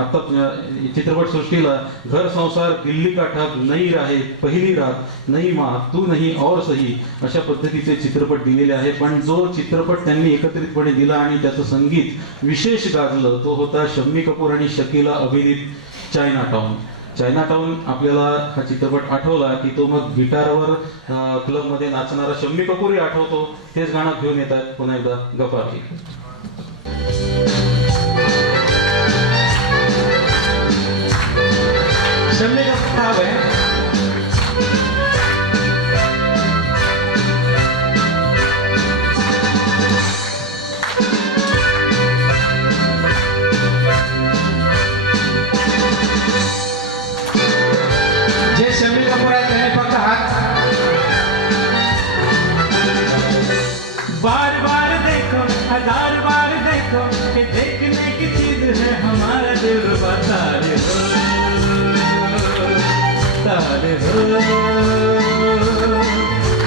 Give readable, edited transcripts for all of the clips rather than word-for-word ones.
आता चित्रपट सृष्टीला घर संसार दिल्ली काठात नई राहे पहिली रात नई माँ तू नहीं और सही अशा पद्धतीचे चित्रपट दिलेले आहे. पण जो चित्रपट त्यांनी एकत्रितपणे दिला आणि त्याचं संगीत विशेष गाजलं तो होता शम्मी कपूर आणि शकीला अभिनीत चायनाटाउन. चायनाटाउन आपल्याला हा चित्रपट आठवला की तो मग गिटारवर क्लबमध्ये नाचणारा शम्मी कपूरही आठवतो. तेच गाणं घेऊन येतात पुन्हा एकदा गफाकी. शम्मी कपूर है शम्मी कपूर आहे फक्त हात. बार बार देखो हजार बार देखो कि देखने की चीज है हमारा दिल बतारे हो तारे हो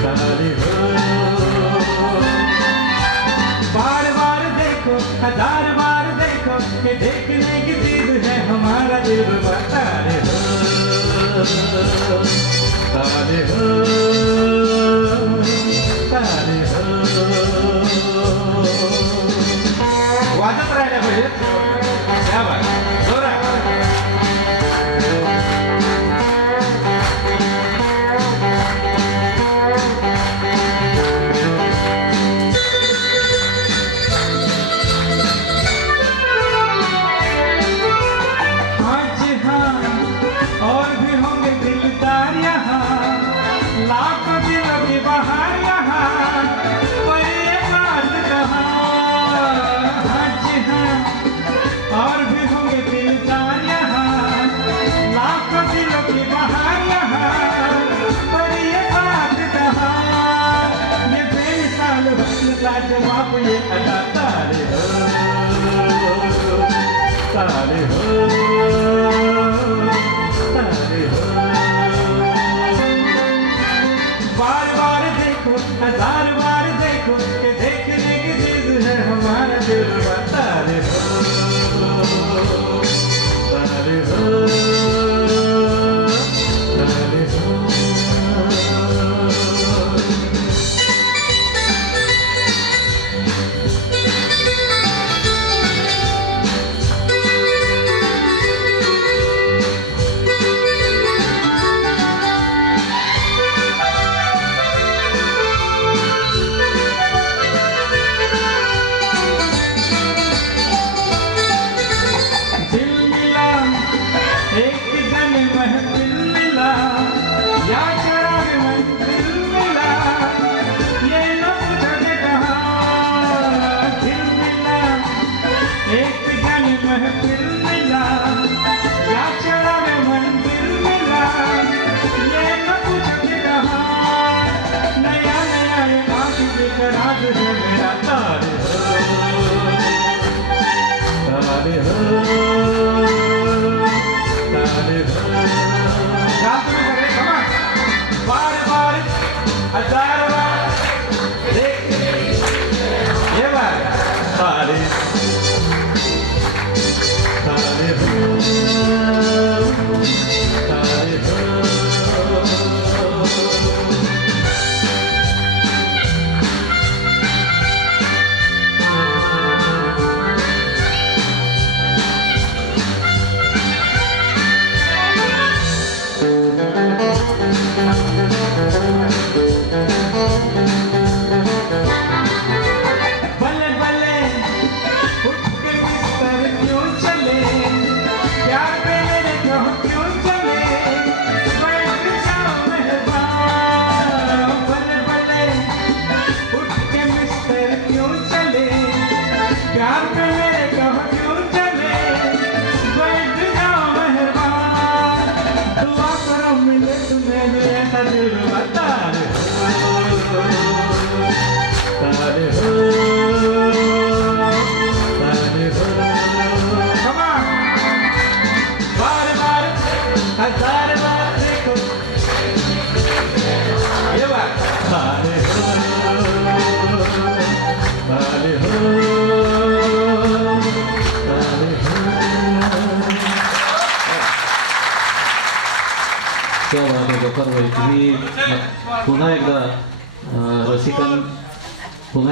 तारे हो. बार बार देखो हजार बार देखो कि देखने की चीज है हमारा दिल बतारे हो तारे हो तारे हो. वाजत राहिल्या पाहिजे त्या बाय जोरात. लाखों दिलों की बहार यहाँ पर ये बात कहाँ. जी हाँ और भी होंगे दिलदार यहाँ लाखों दिलों की बहार यहाँ पर ये बात कहाँ. ये बेमिसाल हुस्न का जवाब ये अदा तारे हो तारे हो तारे हो. बार बार देखो हजार बार देखो कि देखने की चीज है हमारा दिल तारे हो तारे हो तारे हो. गफारभाई, तुम्ही पुन्हा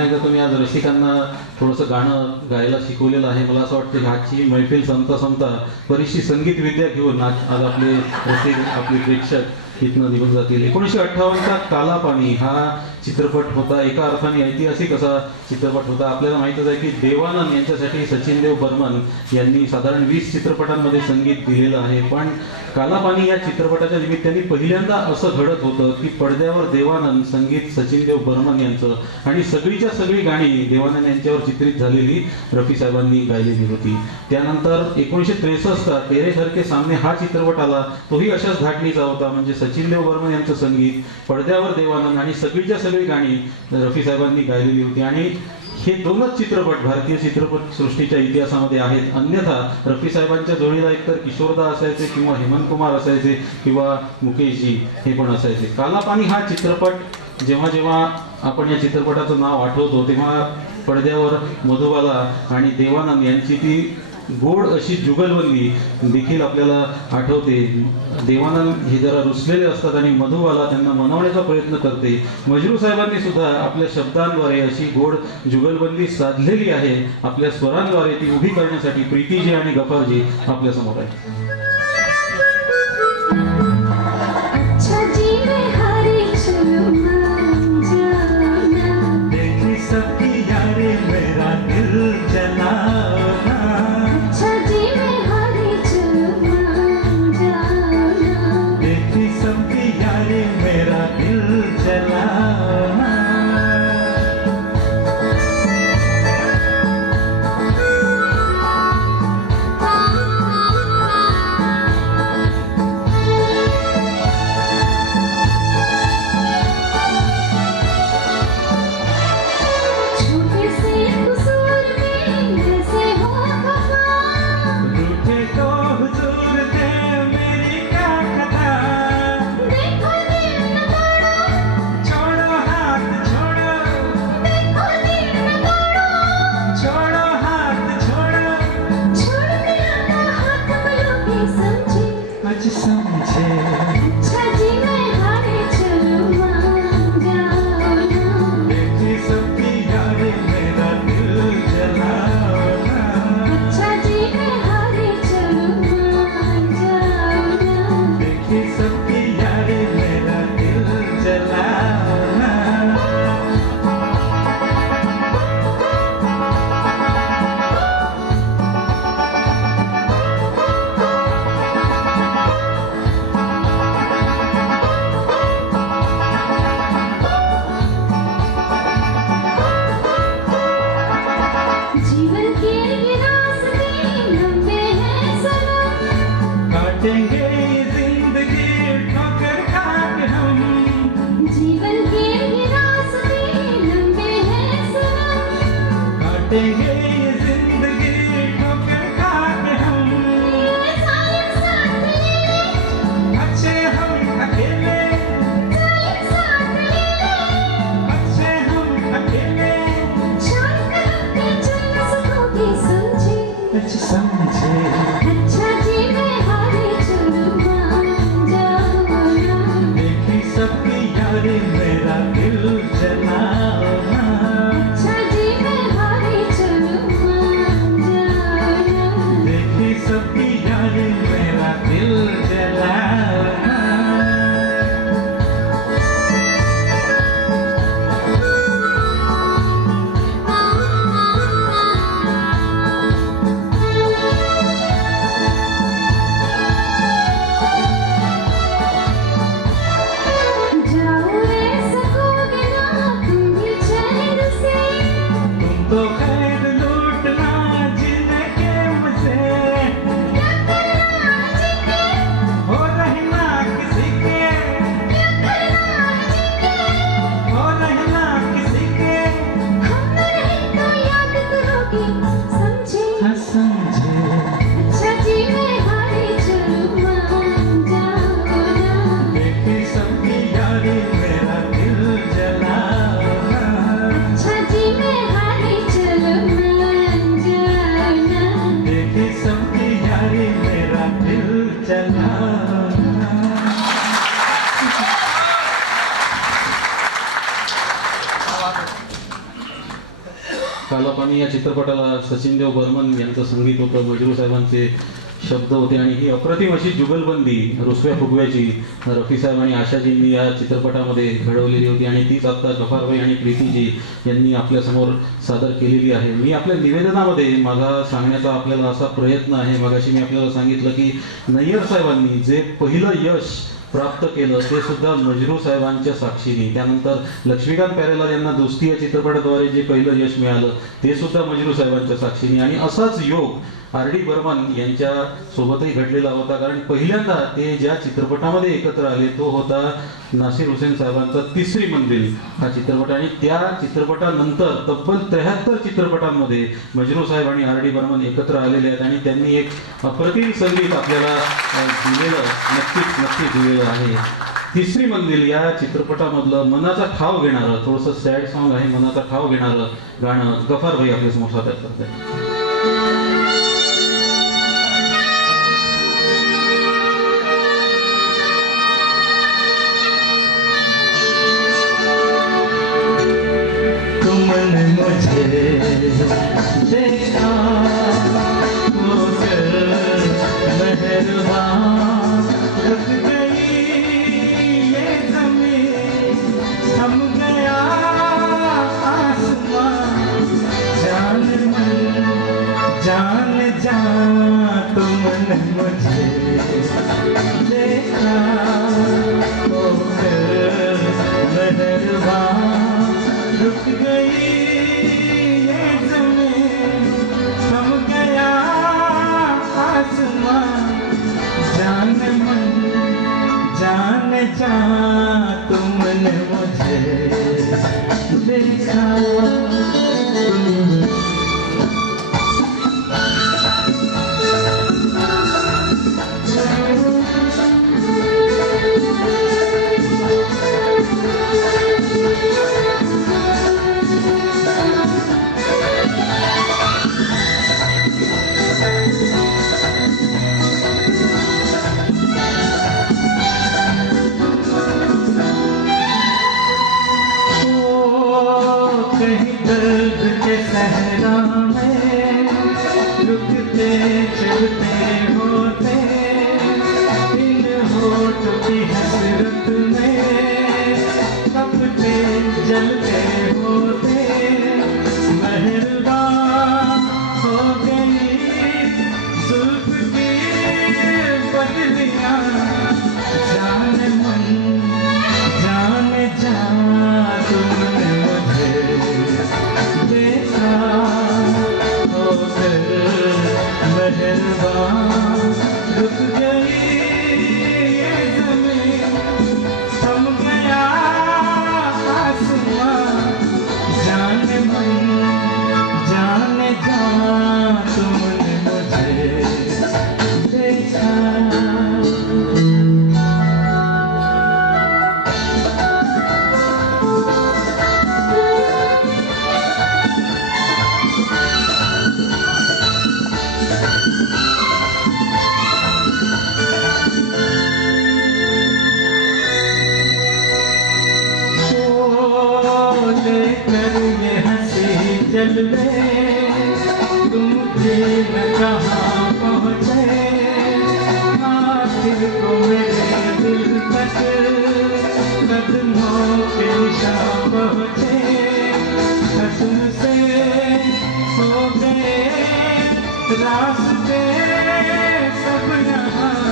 एकदा तुम्ही आज रसिकांना थोडंसं गाणं गायला शिकवलेलं आहे. मला असं वाटतं की आजची मैफिल संपता संपता बरीचशी संगीत विद्या घेऊन आज आपले रसिक, आपले प्रेक्षक इथनं निघून जातील. 1958चा काला पाणी हा चित्रपट होता. एका अर्थाने ऐतिहासिक असा चित्रपट होता. आपल्याला माहीतच आहे की देवानंद यांच्यासाठी सचिनदेव बर्मन यांनी साधारण 20 चित्रपटांमध्ये संगीत दिलेलं आहे. पण काला पाणी या चित्रपटाच्या निमित्ताने पहिल्यांदा असं घडत होतं की पडद्यावर देवानंद, संगीत सचिनदेव बर्मन यांचं, आणि सगळीच्या सगळी गाणी देवानंद यांच्यावर चित्रित झालेली रफी साहेबांनी गायलेली होती. त्यानंतर 1963 तेरे घर के सामने हा चित्रपट आला. तोही अशाच धाटणीचा होता. म्हणजे सचिनदेव बर्मन यांचं संगीत, पडद्यावर देवानंद आणि सगळीच्या सगळी गाणी रफी साहेबांनी गायलेली होती. आणि हे दोनच चित्रपट भारतीय चित्रपट सृष्टीच्या इतिहासामध्ये आहेत. अन्यथा रफी साहेबांच्या जोडीला एकतर किशोरदा असायचे किंवा हेमंत कुमार असायचे किंवा मुकेशजी हे पण असायचे. काला पाणी हा चित्रपट जेव्हा जेव्हा आपण या चित्रपटाचं नाव आठवतो तेव्हा पडद्यावर मधुबाला आणि देवानंद यांची ती गोड अशी जुगलबंदी देखील आपल्याला आठवते. देवानंद हे जरा रुसलेले असतात आणि मधुबाला त्यांना मनवण्याचा प्रयत्न करते. मजरू साहेबांनी सुद्धा आपल्या शब्दांद्वारे अशी गोड जुगलबंदी साधलेली आहे. आपल्या स्वरांद्वारे ती उभी करण्यासाठी प्रीतीजी आणि गफारजी आपल्या समोर आहे. बापानी या चित्रपटाला सचिन देव बर्मन यांचं संगीत होतं, मजरू साहेबांचे शब्द होते आणि ही अप्रतिम अशी जुगलबंदी रुसव्या फुगव्याची रफी साहेब आणि आशाजींनी या चित्रपटामध्ये घडवलेली होती आणि तीच आता गफारभाई आणि प्रीतीजी यांनी आपल्यासमोर सादर केलेली आहे. मी आपल्या निवेदनामध्ये माझा सांगण्याचा आपल्याला असा प्रयत्न आहे, मगाशी मी आपल्याला सांगितलं की नय्यर साहेबांनी जे पहिलं यश प्राप्त केलं ते सुद्धा मजरू साहेबांच्या साक्षीने, त्यानंतर लक्ष्मीकांत प्यारेलाल यांना दोस्ती या चित्रपटाद्वारे जे पहिलं यश मिळालं ते सुद्धा मजरू साहेबांच्या साक्षीने, आणि असाच योग आर डी बर्मन यांच्या सोबतही घडलेला होता. कारण पहिल्यांदा ते ज्या चित्रपटामध्ये एकत्र आले तो होता नासिर हुसेन साहेबांचा तिसरी मंजिल हा चित्रपट, आणि त्या चित्रपटानंतर तब्बल 73 चित्रपटांमध्ये मजरू साहेब आणि आर डी बर्मन एकत्र आलेले आहेत आणि त्यांनी एक अप्रतिम संगीत आपल्याला नक्कीच दिलेलं आहे. तिसरी मंजिल या चित्रपटामधलं मनाचा ठाव घेणारं थोडंसं सॅड सॉन्ग आहे, मनाचा ठाव घेणारं गाणं गफारभाई आपल्यासमोर सादर करतात. तुमने मुझे देखा होकर मेहरबान, रुक गई ये ज़मीं, थम गया आसमां, जान मन जान जा तुमने मुझे देखा होकर मेहरबान, रुक गई ये ज़मीं, थम गया आसमां, जान मन जान जा तुमने मुझे देखा. कहीं दर्द के सहरा में रुकते चलते होते, इन होठ की हसरत में तपते जलते होते, मेहरबान हो गई जुल्फ की बदलियां, जान मन जान जा तुमने मुझे देखा होकर मेहरबान, रुक गई ये ज़मीं, थम गया आसमां, जान मन जान जा तुमने मुझे देखा. लेकर ये हंसी जलवे तुम भी न कहाँ पहुँचे, आखिर को मेरे दिल तक कदमों के निशान पहुँचे, खत्म से हो गए रास्ते सब यहाँ